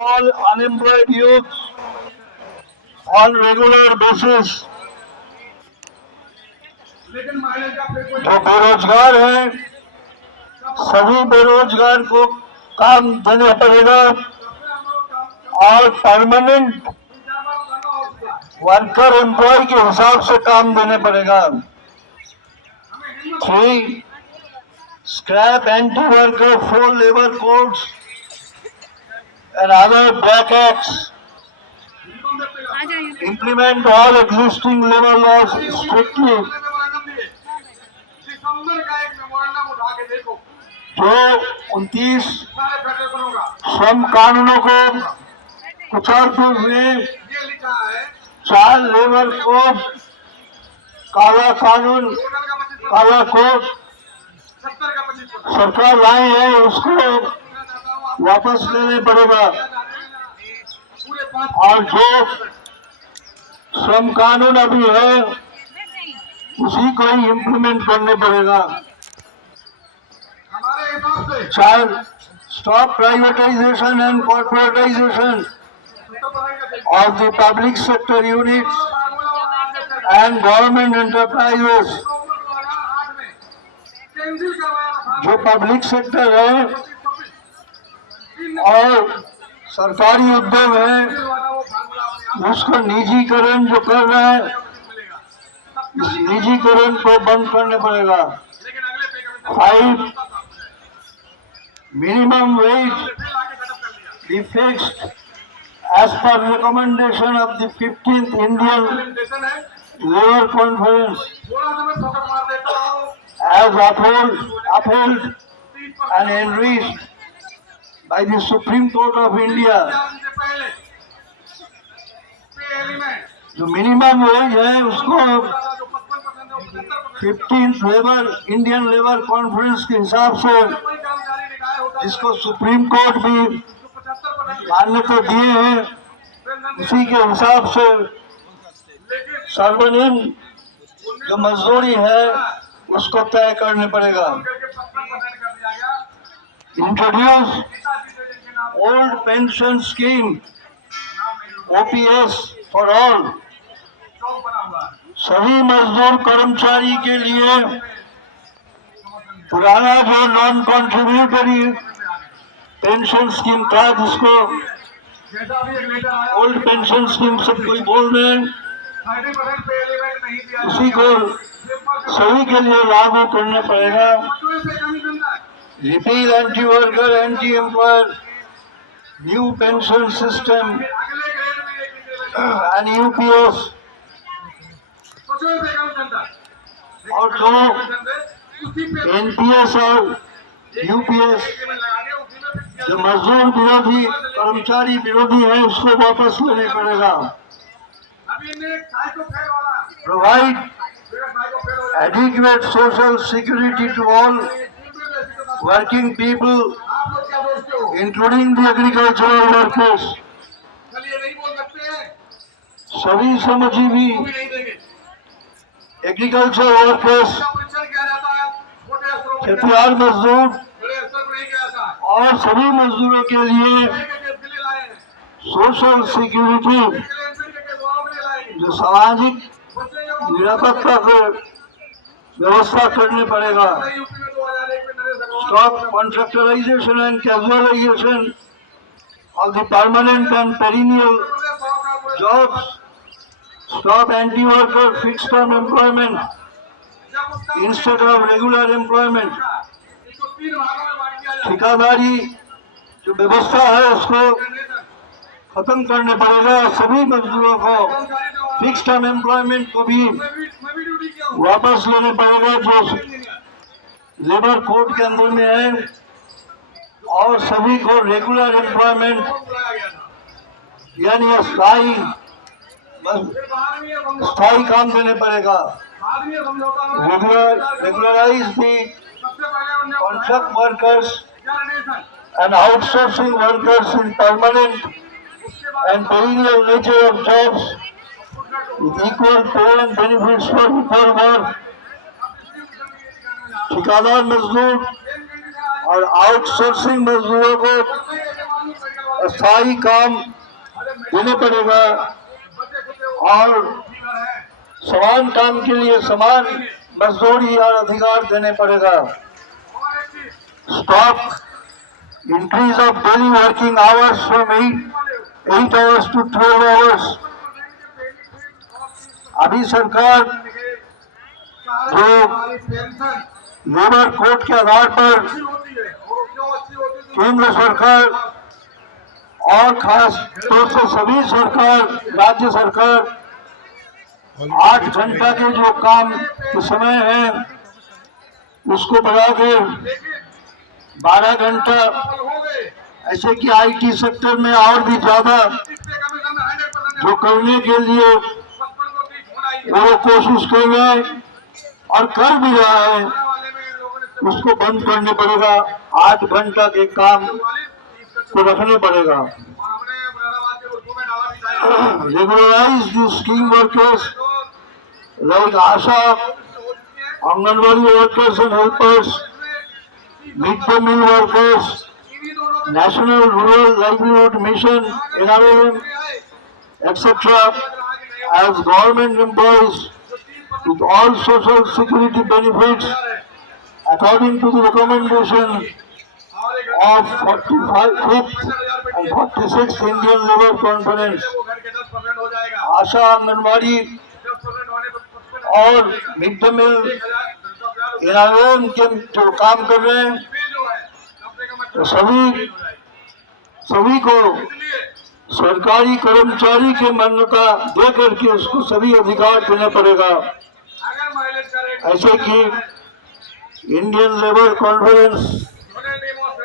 all unemployed youth on regular basis। जो बेरोजगार हैं सभी बेरोजगार को काम देना पड़ेगा और परमानेंट वर्कर एम्प्लॉय के हिसाब से काम देने पड़ेगा। 3. Scrap anti-worker 4 labor codes and other black acts. Implement all existing labor laws strictly। जो 29 श्रम कानूनों को कुचलते हुए 4 लेबर कोड काला कानून काला कोड सरकार लाई है, उसको वापस लेने पड़ेगा और जो श्रम कानून अभी है उसी को ही इम्प्लीमेंट करने पड़ेगा। चाहे stop privatization and corporatization of the public sector units and government enterprises। जो पब्लिक सेक्टर है और सरकारी उद्योग है उसका निजीकरण जो कर रहा है, इस निजीकरण को बंद करने पड़ेगा। 5. Minimum wage be fixed as per recommendation of the 15th Indian Labour Conference as upheld and enriched by the Supreme Court of India। जो मिनिमम वेज है उसको 15th इंडियन लेबर कॉन्फ्रेंस के हिसाब से, जिसको सुप्रीम कोर्ट भी मान्यता दिए हैं, उसी के हिसाब से सर्वनिम्न जो मजदूरी है उसको तय करने पड़ेगा। Introduce old pension scheme OPS for all. सभी मजदूर कर्मचारी के लिए पुराना जो नॉन कॉन्ट्रीब्यूटरी पेंशन स्कीम था, जिसको ओल्ड पेंशन स्कीम सब कोई बोल रहे हैं, उसी को सभी के लिए लागू करना पड़ेगा। Repeal anti worker anti employer new pension system and UPS। और जो NPS और UPS जो मजदूर विरोधी कर्मचारी विरोधी है उसको वापस लेने पड़ेगा। Provide adequate social security to all working people including the agricultural workers। सभी श्रमजीवी एग्रीकल्चर वर्कर्स, खेतिहर मजदूर और सभी मजदूरों के लिए सोशल सिक्योरिटी जो सामाजिक निरापत्ता को व्यवस्था करने पड़ेगा। Stop contractorization and casualization of the permanent and perennial jobs. Stop anti-worker fixed term employment instead of regular employment। ठेकेदारी जो व्यवस्था है उसको खत्म करने पड़ेगा। सभी मजदूरों को फिक्स टर्म एम्प्लॉयमेंट को भी वापस लेने पड़ेगा जो लेबर कोड के अंदर में है, और सभी को रेगुलर एम्प्लॉयमेंट यानी स्थायी काम देने पड़ेगा। Regularise the contract workers and outsourcing workers in permanent and perennial nature of jobs with equal pay and benefits for equal work. ठेकेदार मजदूर और आउटसोर्सिंग मजदूरों को अस्थायी काम देने पड़ेगा और समान काम के लिए समान मजदूरी और अधिकार देने पड़ेगा। Stop increase of daily working hours from 8 hours to 12 hours. अभी सरकार जो लेबर कोड के आधार पर केंद्र सरकार और खास तौर से सभी सरकार, राज्य सरकार 8 घंटा के जो काम के समय है उसको बढ़ा के 12 घंटा, ऐसे कि आईटी सेक्टर में और भी ज्यादा जो करने के लिए वो कोशिश कर रहे हैं और कर भी रहा है, उसको बंद करने पड़ेगा। 8 घंटा के काम को रखने पड़ेगा। Regularise the scheme workers like ASHA, anganwadi workers and helpers, mid day meal workers, national rural livelihood mission NRLM, etc. as government employees with all social security benefits according to the recommendation of 45th and 46th Indian Labour Conference। आशा, आंगनवाड़ी और mid day मील NRLM के जो काम कर रहे हैं तो सभी को सरकारी कर्मचारी की मान्यता दे करके उसको सभी अधिकार देना पड़ेगा। ऐसे कि Indian labour conference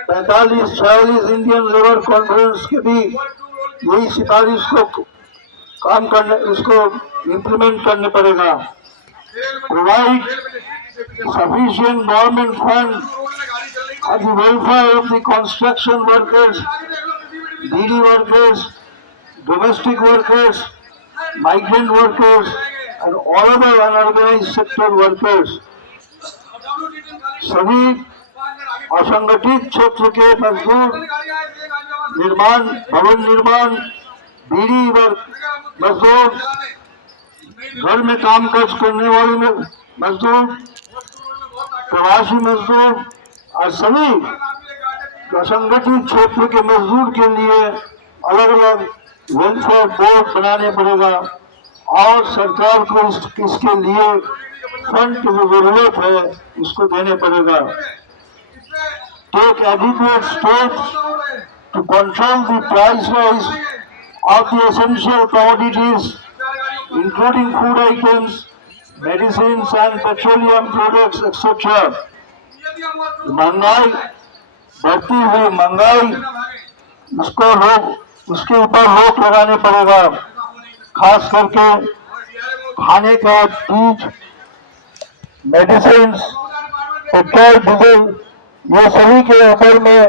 45-46 Indian labour conference के भी यही सिफारिश को काम करने, उसको इम्प्लीमेंट करने पड़ेगा। Provide sufficient government fund for the welfare of the construction workers, BD workers, domestic workers, migrant workers, and all other unorganized sector workers। सभी असंगठित क्षेत्र के मजदूर, निर्माण, भवन निर्माण, बीड़ी मजदूर, घर में काम काज करने वाले मजदूर, प्रवासी मजदूर और सभी असंगठित क्षेत्र के मजदूर के लिए अलग अलग वेलफेयर बोर्ड बनाने पड़ेगा और सरकार को इसके लिए फंड की जो जरूरत है उसको देने पड़ेगा। Take adequate steps to control the price rise of the essential commodities including food items, medicine and petroleum products etcetera. महंगाई, बढ़ती हुई महंगाई, उसके ऊपर रोक लगाने पड़ेगा। खास करके खाने का चीज, मेडिसिन, पेट्रोल, डीजल, ये सभी के ऊपर में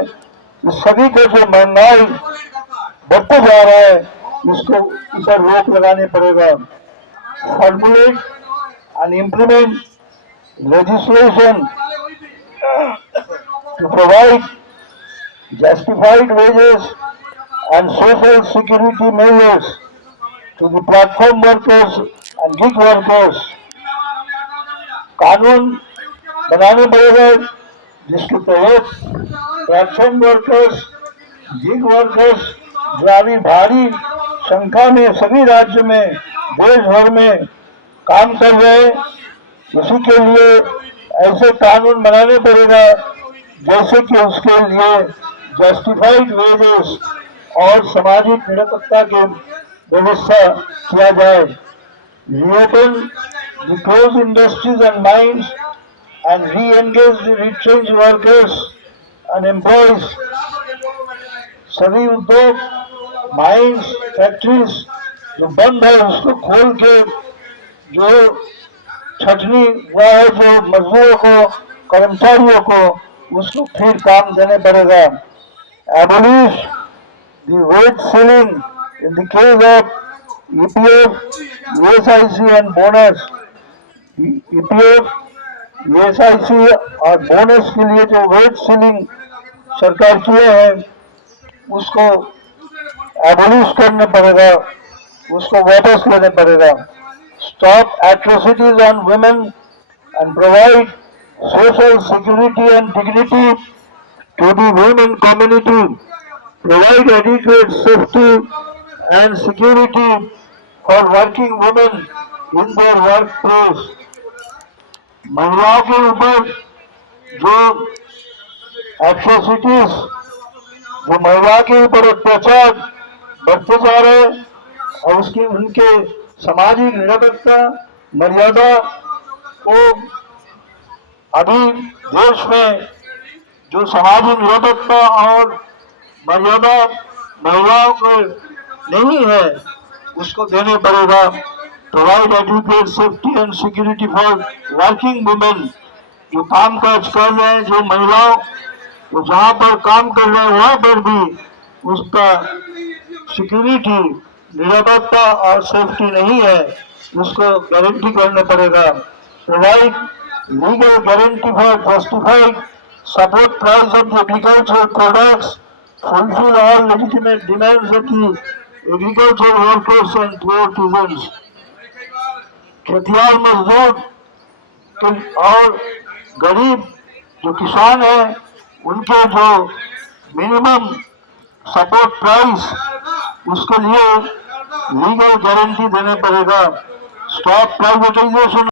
सभी को जो महंगाई बढ़ते जा रहा है इसको ऊपर रोक लगाने पड़ेगा। Formulate and implement legislation to provide justified wages and social security measures to the platform workers and gig workers। कानून बनाने पड़ेगा जिसके तहत प्लेटफॉर्म वर्कर्स, गिग वर्कर्स जो अभी भारी संख्या में सभी राज्य में, देश भर में काम कर रहे हैं, उसी के लिए ऐसे कानून बनाने पड़ेगा जैसे कि उसके लिए जस्टिफाइड वेजेस और सामाजिक निरपेक्षता की व्यवस्था किया जाए। Reopen the closed industries and mines and re-engage the retrenched workers and employees। सभी उद्योग, माइंस, फैक्ट्रीज जो बंद है उसको खोल के जो छटनी हुआ है, जो मजदूरों को, कर्मचारियों को, उसको फिर काम देने पड़ेगा। Abolish the wage ceiling in the case of EPF, ESIC and bonus। EPF, ESIC और बोनस के लिए जो वेज सीलिंग सरकार किए हैं उसको एबोलिश करना पड़ेगा, उसको वापस लेने पड़ेगा। Stop atrocities on women and provide social security and dignity to the women community, provide adequate safety and security for working women in their work place. महिलाओं के ऊपर जो एट्रोसिटीज, जो महिला के ऊपर अत्याचार बढ़ते जा रहे हैं और उसके उनके सामाजिक निरपेक्षता मर्यादा को अभी देश में जो सामाजिक निरपेक्षता और मर्यादा महिलाओं को नहीं है उसको देने पड़ेगा। Provide adequate safety and security for working women, जो काम काज कर रहे हैं, जो महिलाओं वो जहाँ पर काम कर रहे हैं वहाँ पर भी उसका सिक्योरिटी, निरापत्ता और सेफ्टी नहीं है, उसको गारंटी करना पड़ेगा। Provide legal guarantee for justified support price of agriculture products, fulfil all legitimate demands of the agriculture workers and artisans. खेतिहर मजदूर और गरीब जो किसान है उनके जो मिनिमम सपोर्ट प्राइस, उसके लिए लीगल गारंटी देने पड़ेगा। Stop privatisation